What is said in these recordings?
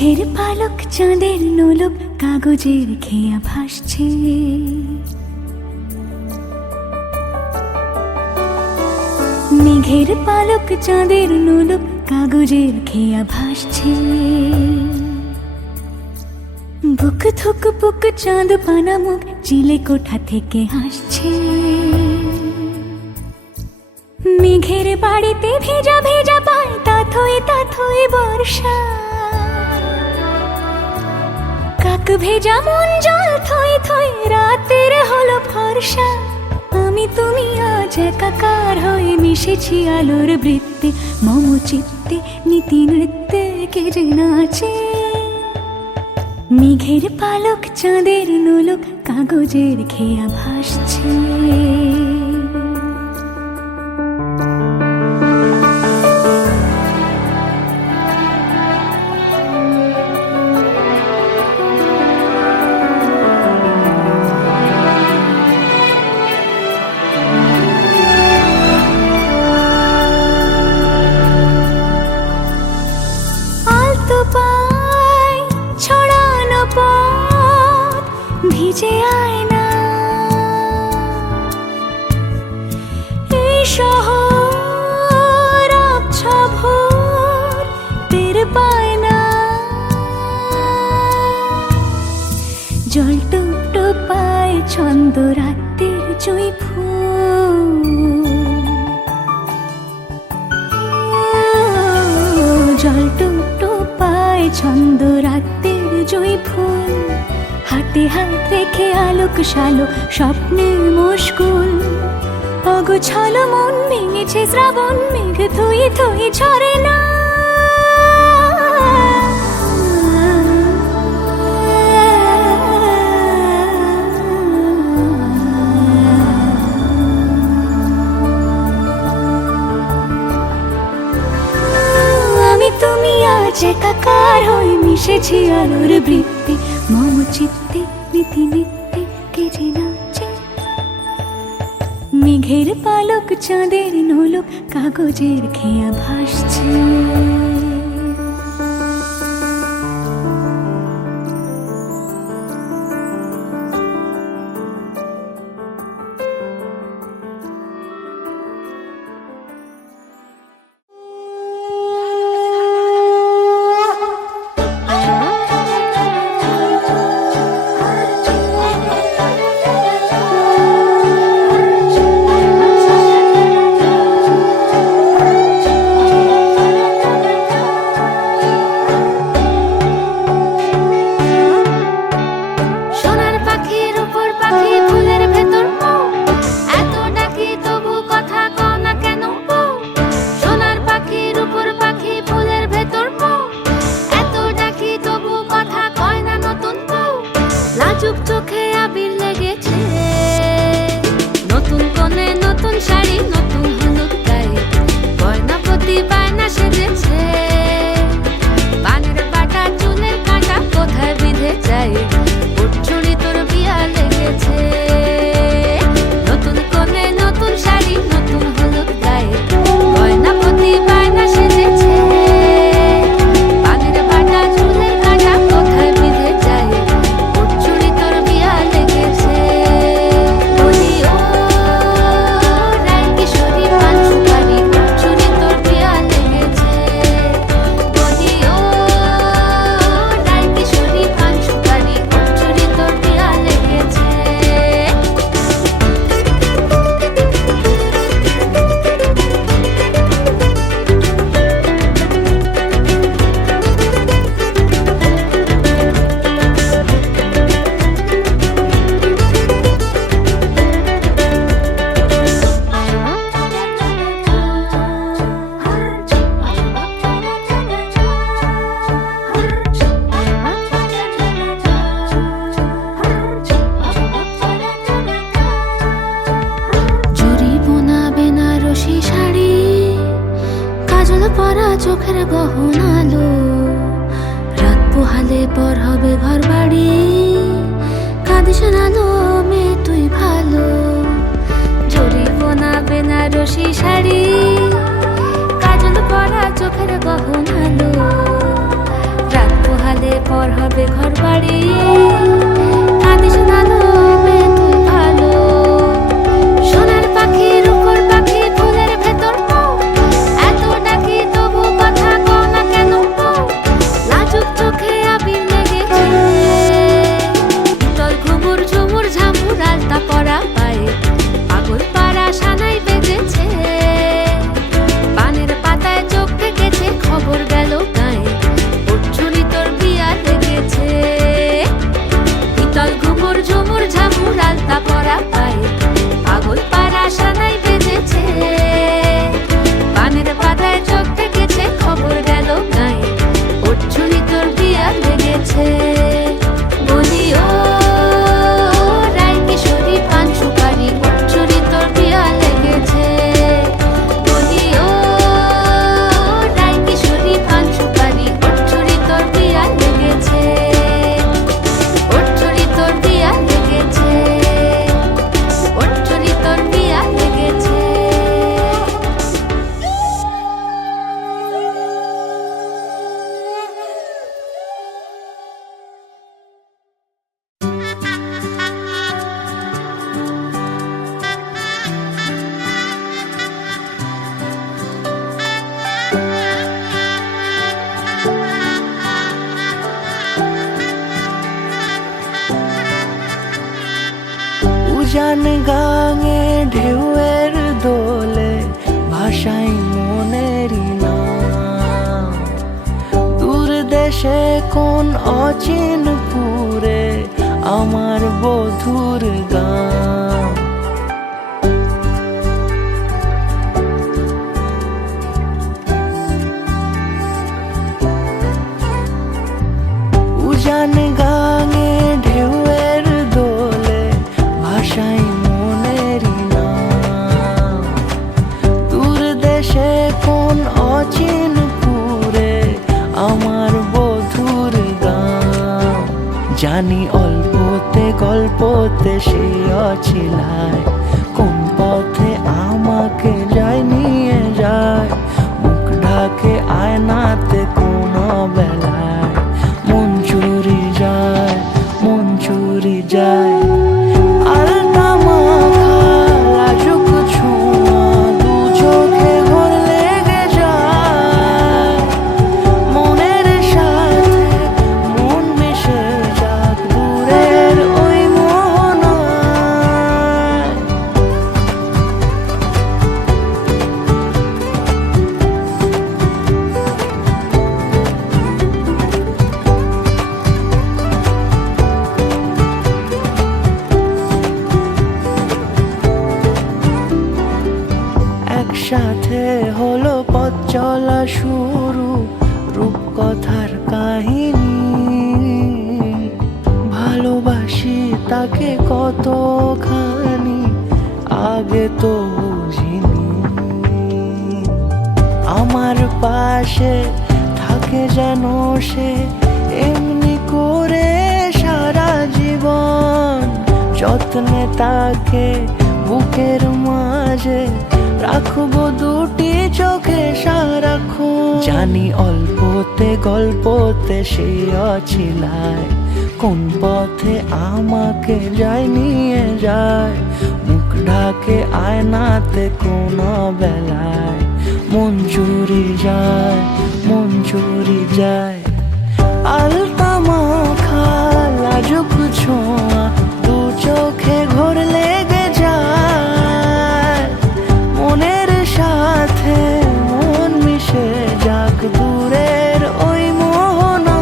মেঘের পালক চাঁদের নোলক কাগজের খেয়া ভাসছে। মেঘের পালক চাঁদের নোলক কাগজের খেয়া ভাসছে। বুক থুক বুক চাঁদ পানা মুখ চিলে কোঠা থেকে হাসছে। মেঘের বাড়িতে ভেজা ভেজা পায় তাথই বর্ষা। কাক ভেজা মন জল থই থই রাতের হলো ফর্সা। আমি তুমি আজ একাকার হয়ে মিশেছি আলোর বৃত্তে। মম চিত্তে নীতি নৃত্যে কে যে নাচে। মেঘের পালক চাঁদের নোলক কাগজের খেয়া ভাসছে। ভিজে আয়না এই শহর আবছা ভোর টের পায় না। জল টুপ টোপায় ছন্দ রাতের জুঁই ফুল। জল টুপ টোপায় ছন্দ রাতের জুঁই ফুল। হাতে হাত রেখে আলোক শালো স্বপ্নের মুশকুল। অগোছাল মন ভেঙেছে শ্রাবণ মেঘ থই থই ঝরে না। আমি তুমি আজ একাকার হয়ে মিশেছি আলোর বৃত্তে। মম চিত্তে নীতি নিত্যে কে যে নাচে। মেঘের পালক চাঁদের নোলক কাগজের খেয়া ভাসছে। চোখে আবির লেগেছে নতুন কোণে নতুন শাড়ি নতুন হলুদ গায়ে গয়না প্রতি বায়না সেজেছে। পানের বাটা চুলের কাঁটা কোথায় বিঁধে যায় উঠছুড়ি তোর বিয়া লেগেছে। নতুন কোণে নতুন শাড়ি নতুন হলুদ গায়ে গয়না প্রতি বায়না সেজেছে। পানের বাটা চুলের কাঁটা কোথায় বিঁধে যায় চোখের গহনালো রাত পোহালে পর হবে ঘর বাড়ি। কাঁদিস নালো মেয়ে তুই ভালো জরি বোনা বেনারসি শাড়ি কাজল পরা চোখের গহনালো রাত পোহালে পর হবে ঘর বাড়ি, কাঁদিস না লো মেয়ে তুই ভালো। সোনার পাখি রূপোর পাখি ফুলের ভেতর মৌ, এত ডাকি তবু কথা কও না কেন বউ? লাজুক চোখে আবির লেগেছে, শীতল ঘুমুর ঝুমুর ঝামুর আলতা পরা পায়ে, পাগল পাড়া সানাই বেজেছে। পানের পাতায় চোখ ঢেকেছে, খবর গেল গায়ে, ওর ঝুলি তোর বিয়া লেগেছে। শীতল ঘুমুর ঝুমুর ঝামুর আলতা পরা পায়ে, পাগল পাড়া সানাই বেজেছে। পানের পাতায় চোখ ঢেকেছে, খবর গেল গায়ে, ওর ঝুলি তোর বিয়া লেগেছে। বলি ও রায় কিশোরী পান সুপারি, ওর ঝুলি তোর বিয়া লেগেছে। বলি ও রায় কিশোরী পান সুপারি, ওর ঝুলি তোর বিয়া লেগেছে। ওর ঝুলি তোর বিয়া লেগেছে, ওর ঝুলি তোর বিয়া লেগেছে। উজান গাঙে ঢেউয়ের দোলে ভাষাই মনেরই নাম। দূর দেশে কোন অচিন পুরে আমার বধুর গান। উজান গাঙে ঢেউয়ের দোলে ভাষাই মনেরই নাম। দূর দেশে কোন অচিন পুরে আমার বধুর গান। জানি অল্পতে গল্পতে সে অছিলায়, কোন পথে আমাকে যায় নিয়ে যায়। মুখ ঢাকে আয়নাতে কোন বেলায়, মন চুরি যায়, মন চুরি যায়। আলতা মাখা লাজুক ছোঁয়া, দু চোখে ঘোর লেগে যায়। মনের সাথে মন মিশে যাক দূরের ওই মোহনায়। একসাথে হলো পথ চলা শুরু, রূপকথার কাহিনী। ভালোবাসি তাকে কতখানি আগে তো বুঝিনি। আমার পাশে থাকে যেন সে এমনি করে সারা জীবন। যত্নে তাকে বুকের মাঝে রাখবো দুটি চোখে সারাক্ষণ। জানি অল্পতে গল্পতে সে অছিলায়, কোন পথে আমাকে যায় নিয়ে যায়। মুখ ঢাকে আয়নাতে কোন বেলায়, মন চুরি যায়, মন চুরি যায়। আলতা মাখা লাজুক ছোঁয়া, দু চোখে ঘোর লেগে যায়। মনের সাথে মন মিশে যাক দূরের ওই মোহনায়।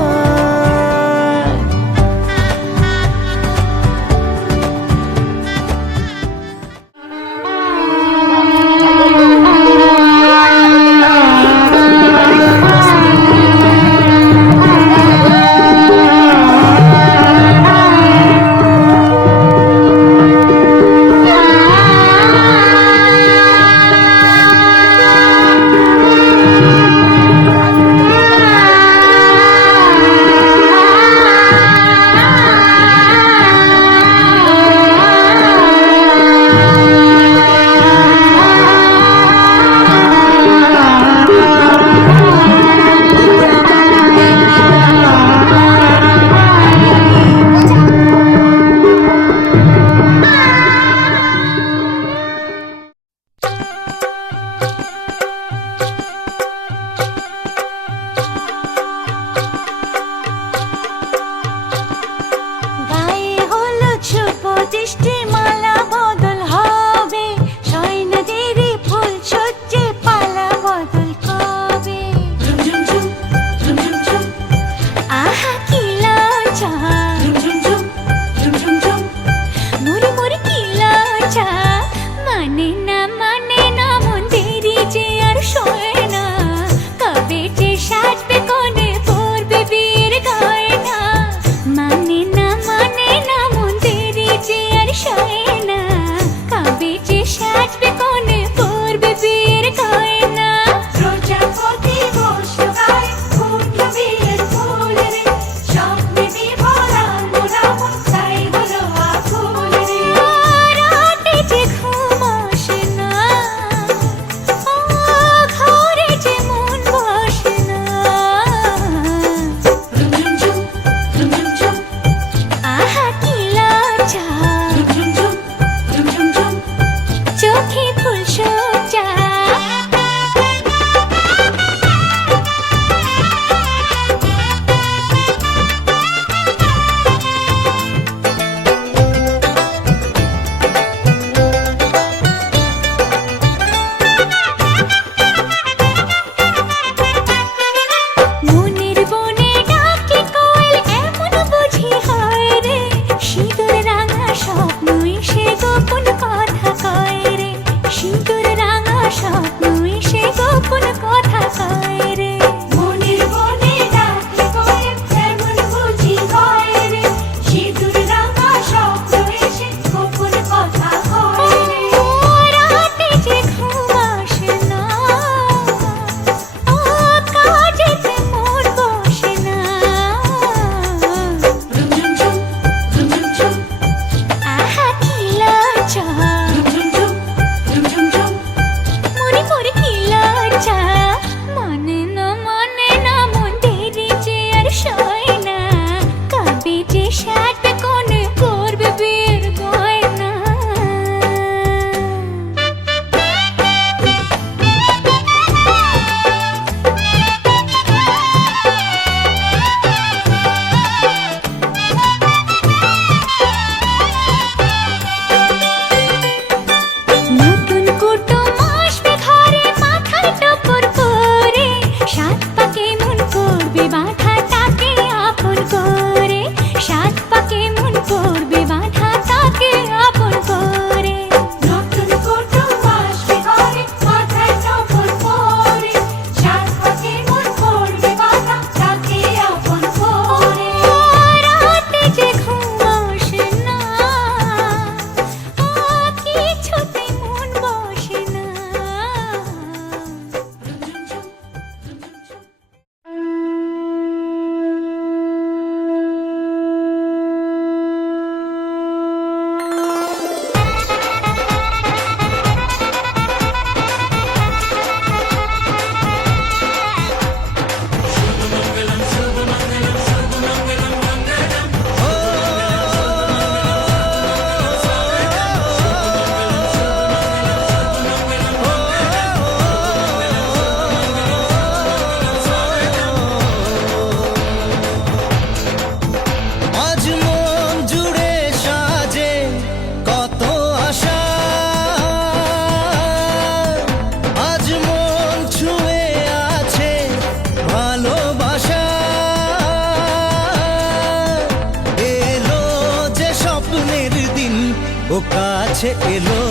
কাছে এলো,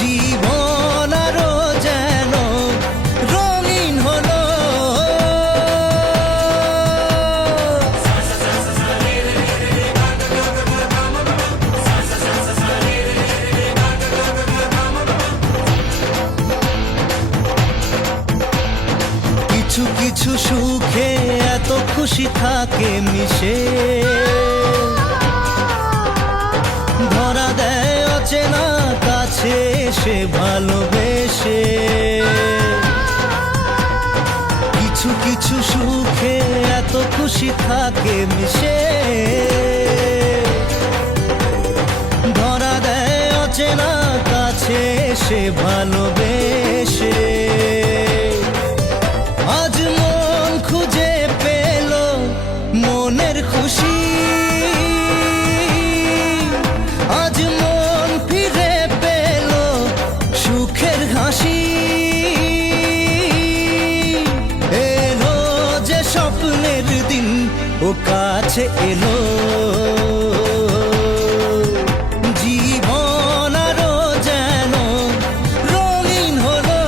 জীবন আরো যেন রঙিন হলো। কিছু কিছু সুখে এত খুশি থাকে মিশে, ধরা দেয় অচেনা কাছে এসে ভালোবেসে। কিছু কিছু সুখে এত খুশি থাকে মিশে, ধরা দেয় অচেনা কাছে এসে ভালোবেসে। আজ মন খুঁজে পেল মনের খুশি, আজ মন ফিরে পেল সুখের হাসি। এলো যে স্বপ্নের দিন, ও কাছে এলো, জীবন আরো যেন রঙিন হলো।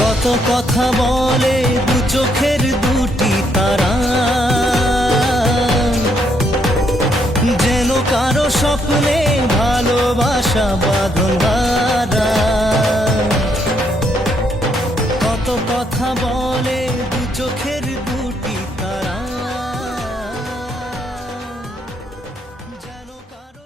কত কথা বলে দু চোখের দুটি তারা, যেন কারো স্বপ্নে ভালোবাসা বাঁধন হারা। কত কথা বলে দু চোখের দুটি তারা, যেন কারো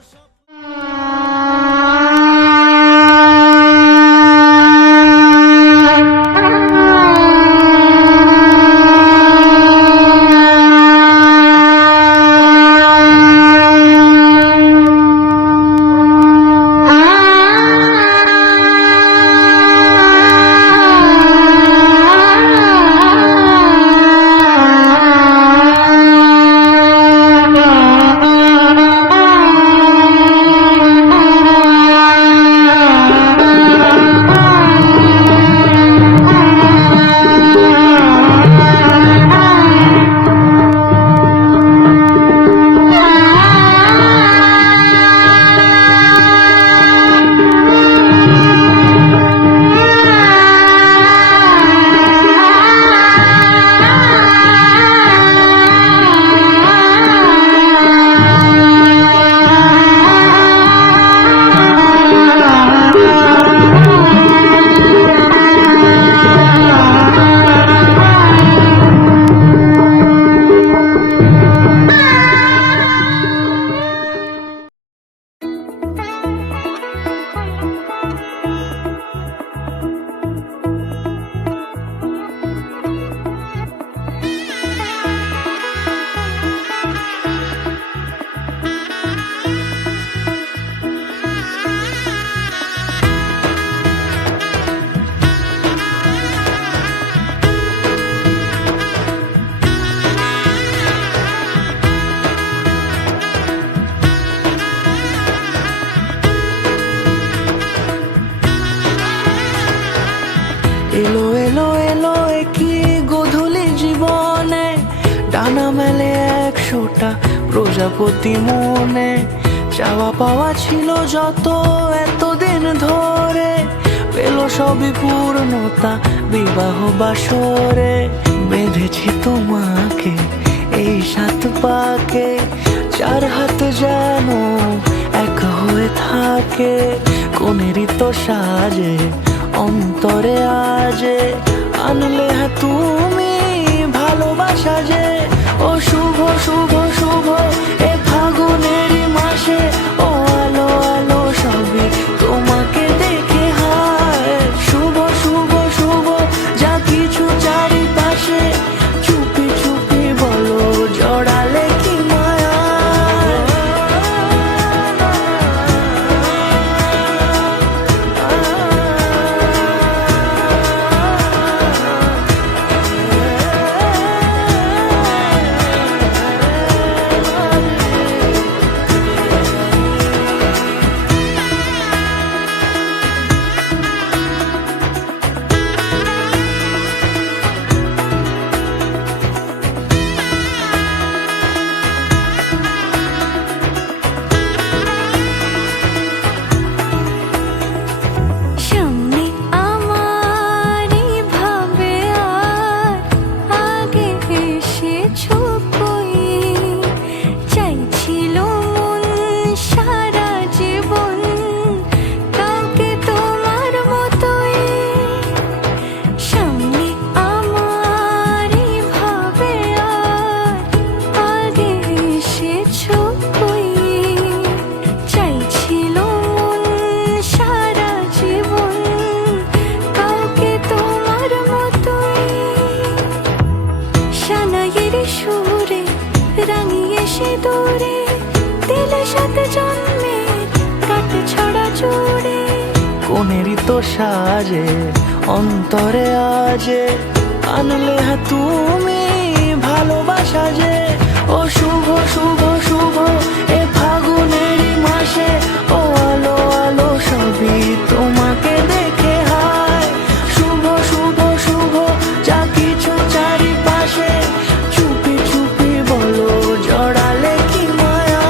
এলো এলো এলো কি গোধূলি জীবনে, ডানা মেলে 100টা প্রজাপতি মনে। চাওয়া পাওয়া ছিল যত এতদিন ধরে, পেল সবই পূর্ণতা বিবাহ বাসরে। বেঁধেছি তোমাকে এই 7 পাকে, 4 হাত যেন এক হয়ে থাকে। কোনেরই তো সাজে অন্তরে আজে, আনলে তুমি ভালোবাসা যে। ও শুভ শুভ শুভ এ ফাগুনেরই মাসে, ও আলো আলো সবই তোমাকে দেখে হায়। শুভ শুভ শুভ যা কিছু সিঁদুরে দিলে সাত জন্মের কাট ছড়া জুড়ে। কোনেরই তো সাজে অন্তরে আজে আনলে তুমি ভালোবাসা যে। ও শুভ শুভ শুভ এ ফাগুনেরই মাসে, ও আলো আলো সবই তোমাকে দেখে হায়। শুভ শুভ শুভ যা কিছু চারিপাশে, চুপি চুপি বলো জড়ালে কি মায়া।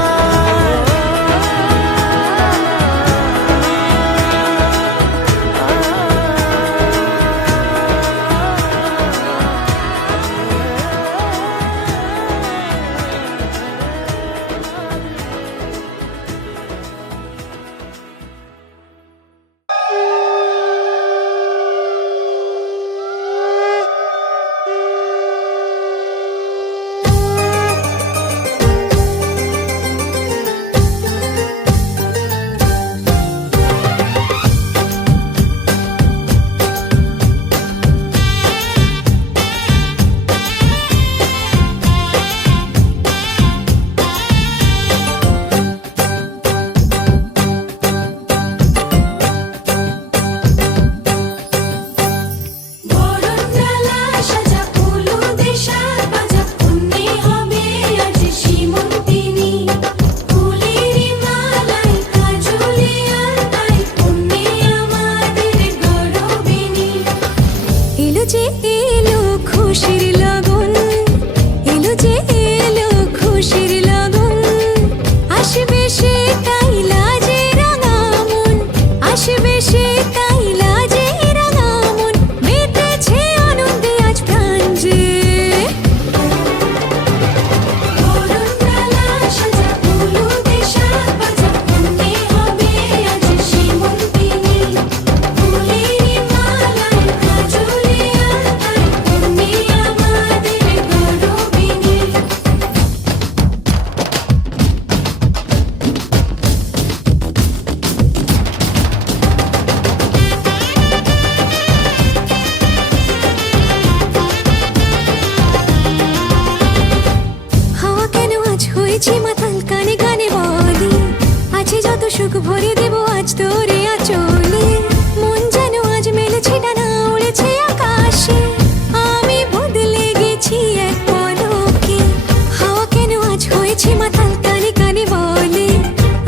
এলো যে এলো খুশির লগন, এলো যে এলো খুশির লগন, আসবে সে তাই লাজে রাঙা মন, আসবে সে তাই লাজে রাঙা মন, মেতেছে আনন্দে আজ প্রাণ যে। বরণডালা সাজা হলুদে সাজ বাজা, কন্যে হবে আজ সীমন্তিনী। ফুলের মালায় কাজলে আলতায়, কন্যে আমাদের গৌরবিনী। হাওয়া কেন আজ হয়েছে মাতাল, কানে কানে বলি আছে যত সুখ ভরে দেব আজ তোরে আঁচলে। মন যেন আজ মেলেছে ডানা, উড়েছে আকাশে, আমি বদলে গেছি এক পলকে। হাওয়া কেন আজ হয়েছে মাতাল, কানে কানে বলে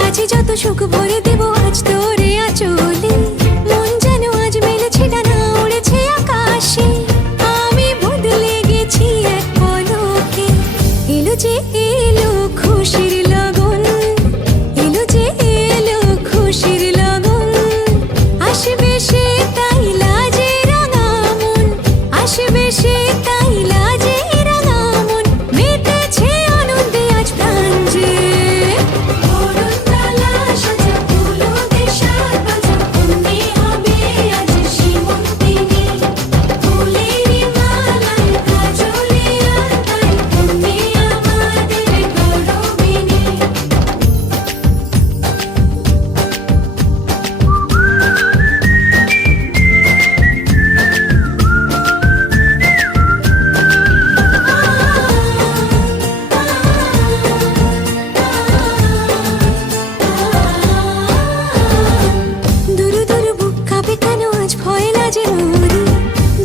আছে যত সুখ ভরে দেব আজ তোরে আঁচলে। মন যেন আজ মেলেছে ডানা, উড়েছে আকাশে, আমি বদলে গেছি এক পলকে। এলো যে এলো খুশির লগন, এলো যে এলো খুশির লগন, আসবে সে তাই লাজে রাঙা মন, আসবে সে তাই লাজে রাঙা মন, মেতেছে আনন্দে আজ প্রাণ যে। বরণডালা সাজা হলুদে সাজ বাজা, কন্যে হবে আজ সীমন্তিনী। ফুলের মালায় কাজলে আলতায়, কন্যে আমাদের গৌরবিনী। দুরু দুরু বুক কাঁপে কেন আজ ভয় লাজে মরি,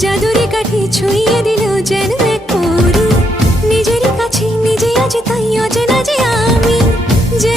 জাদুরি কাঠি ছুঁয়ে দিল যেন এক পরি। নিজেরই কাছে নিজে আজ তাই অচেনা যে আমি, যে